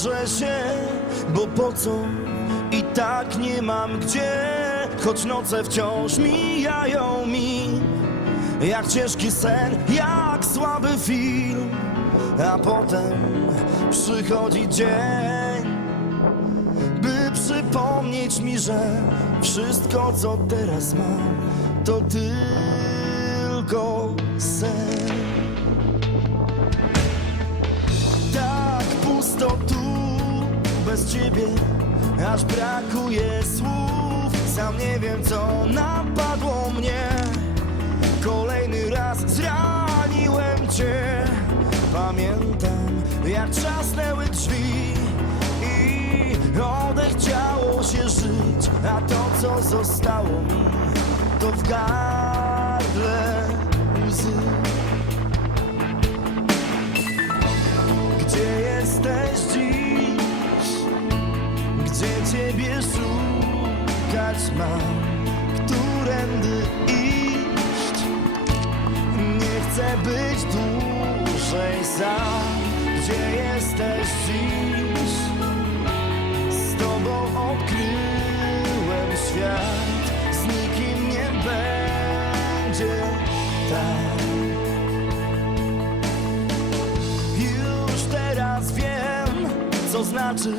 skarżę się, bo po co? I tak nie mam gdzie, choć noce wciąż mijają mi. Jak ciężki sen, jak słaby film, a potem przychodzi dzień, by przypomnieć mi, że wszystko co teraz mam, to tylko sen. bez ciebie, aż brakuje słów. Sam nie wiem, co napadło mnie. Kolejny raz zraniłem cię. Pamiętam, jak trzasnęły drzwi i odechciało się żyć, a to, co zostało mi, to w gardle ciebie szukać mam? Którędy iść? Nie chcę być dłużej sam Gdzie jesteś dziś? Z tobą odkryłem świat Z nikim nie będzie tak Już teraz wiem, co znaczy